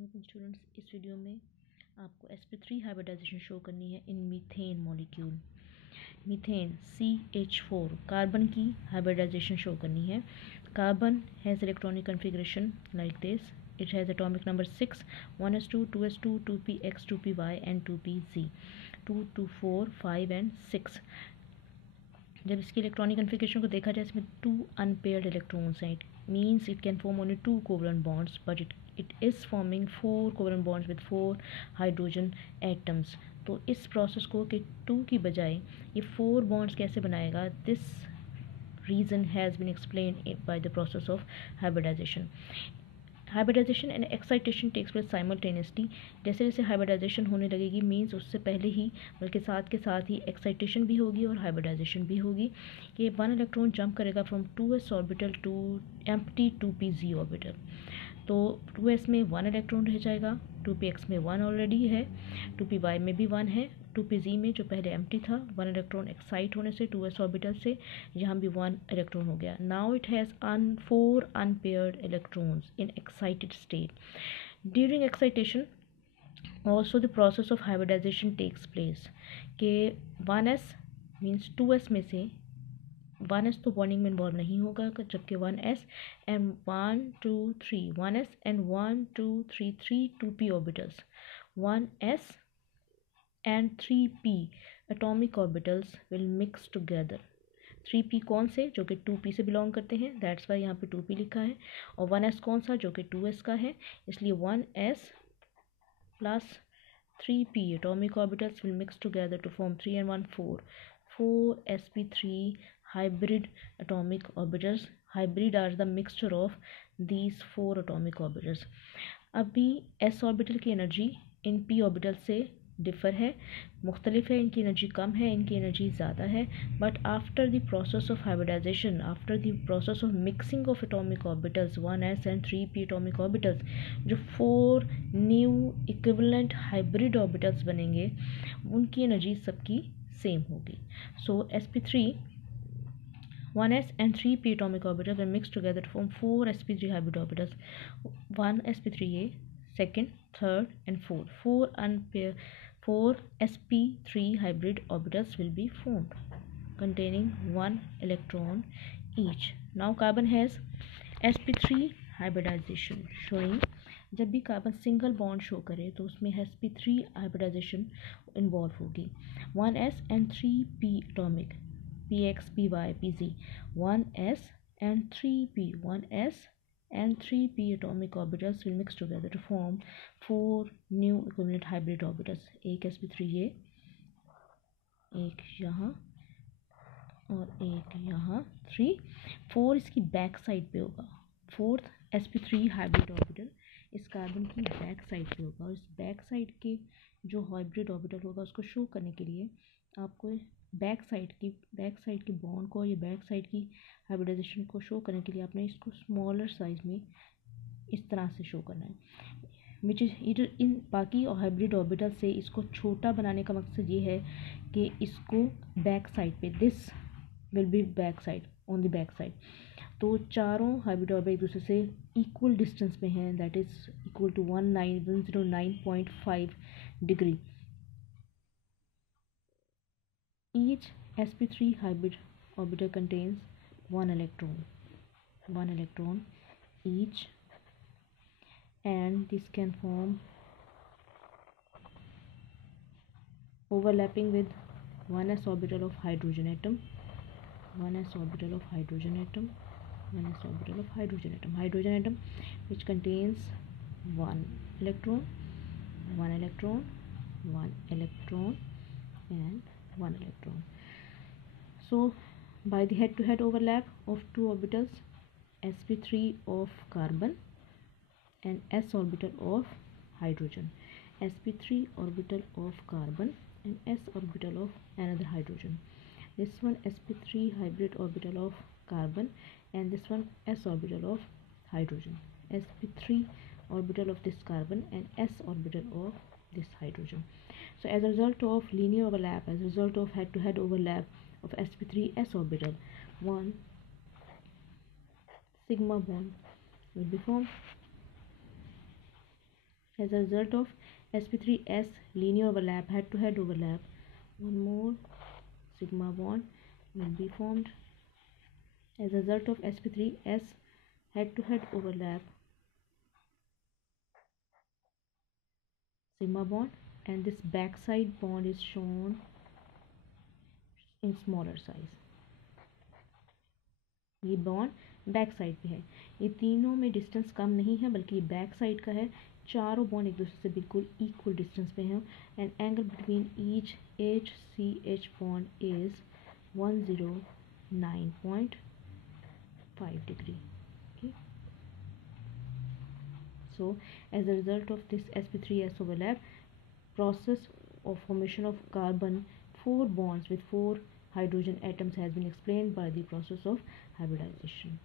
वालेकुम स्टूडेंट्स, इस वीडियो में आपको sp3 हाइब्रिडाइजेशन शो करनी है in methane molecule. Methane CH4 carbon की हाइब्रिडाइजेशन शो करनी है। Carbon has electronic configuration like this. It has atomic number 6, 1s2, 2s2, 2px, 2py and 2pz, 2, 2, 4, 5 and 6. जब इसकी इलेक्ट्रॉनिक कन्फिग्रेशन को देखा जाए, इसमें 2 अनपेयर्ड इलेक्ट्रॉन्स हैं. It means it can form only 2 covalent bonds, but it is forming 4 covalent bonds with 4 hydrogen atoms. तो इस process को कि 2 की बजाय ये 4 बॉन्ड्स कैसे बनाएगा, this reason has been explained by the process of hybridization. Hybridization and excitation takes place simultaneously. जैसे जैसे हाइब्रिडाइजेशन होने लगेगी मीन्स उससे पहले ही बल्कि साथ के साथ ही एक्साइटेशन भी होगी और हाइब्रिडाइजेशन भी होगी. कि 1 इलेक्ट्रॉन जंप करेगा from 2s orbital to empty 2pz orbital. तो 2s में 1 इलेक्ट्रॉन रह जाएगा, 2px में 1 ऑलरेडी है, 2py में भी 1 है, 2pz में जो पहले एम्प्टी था 1 इलेक्ट्रॉन एक्साइट होने से 2s ऑर्बिटल से यहाँ भी 1 इलेक्ट्रॉन हो गया. Now it has 4 unpaired electrons in excited state. During excitation also the process of hybridization takes place. के 1s मीन्स 2s में से 1s तो बॉन्डिंग में इन्वॉल्व नहीं होगा, जबकि 1s and 1 2 3 1s and 1 2 3 3 2p orbitals, 1s and 3p atomic orbitals will mix together. 3p कौन से, जो कि 2p से बिलोंग करते हैं, दैट्स वाई यहाँ पे 2p लिखा है. और 1s कौन सा, जो कि 2s का है, इसलिए 1s plus 3p atomic orbitals will mix together to form 3 and 1 4 sp3 hybrid atomic orbitals. Hybrid are the mixture of these 4 atomic orbitals. अभी s ऑर्बिटल की एनर्जी इन p ऑर्बिटल से डिफ़र है, मुख्तलिफ है. इनकी एनर्जी कम है, इनकी energy ज़्यादा है. But after the process of hybridization, after the process of mixing of atomic orbitals 1s and 3p atomic orbitals, जो 4 न्यू इक्विवेलेंट हाइब्रिड ऑर्बिटल्स बनेंगे, उनकी एनर्जी सबकी सेम होगी. सो sp3 1s and 3p atomic orbitals are mixed together to form 4 sp3 hybrid orbitals. 1 sp3a, second, third and fourth. 4 sp3 hybrid orbitals will be formed containing 1 electron each. Now carbon has sp3 hybridization showing. जब भी carbon single bond show करे तो उसमें sp3 hybridisation involve होगी. 1s and 3p atomic, px, py, pz, 1s and 3p, 1s and 3p atomic orbitals will mix together to form 4 new equivalent hybrid orbitals. एक sp3a, एक यहाँ और एक यहाँ, 4 इसकी बैक साइड पे होगा. 4th sp3 हाइब्रिड ऑर्बिटल इस कार्बन की बैक साइड पे होगा. और इस बैक साइड के जो हाइब्रिड ऑर्बिटल होगा उसको शो करने के लिए आपको बैक साइड की बॉन्ड को, या बैक साइड की हाइब्रिडाइजेशन को शो करने के लिए आपने इसको स्मॉलर साइज में इस तरह से शो करना है. विच इज इन बाकी हाइब्रिड ऑर्बिटल से इसको छोटा बनाने का मकसद ये है कि इसको बैक साइड पे, this will be back side, on the back side. तो चारों हाइब्रिड ऑर्बिटल एक दूसरे से इक्वल डिस्टेंस पे हैं, that is equal to 109.5 degree. Each sp3 hybrid orbital contains 1 electron each, and this can form overlapping with 1s orbital of hydrogen atom, 1s orbital of hydrogen atom, 1s orbital of hydrogen atom, which contains 1 electron, 1 electron, 1 electron and 1 electron. So by the head-to-head overlap of 2 orbitals, sp3 of carbon and s orbital of hydrogen, sp3 orbital of carbon and s orbital of another hydrogen. This one sp3 hybrid orbital of carbon and this one s orbital of hydrogen, sp3 orbital of this carbon and s orbital of this hydrogen. So as a result of linear overlap, as a result of head-to-head overlap of sp3 s orbital, one sigma bond will be formed, As a result of sp3s linear overlap, head to head overlap, one more sigma bond will be formed. As a result of sp3s head to head overlap, sigma bond, and this backside bond is shown in smaller size. ये bond back side पे है, ये तीनों में distance कम नहीं है बल्कि ये बैक साइड का है। चारों बॉन्ड एक दूसरे से बिल्कुल इक्वल डिस्टेंस पे हैं and angle between each HCH bond is 109.5 degree. Okay, so as a result of this sp3s overlap, process of formation of carbon 4 bonds with 4 hydrogen atoms has been explained by the process of hybridization.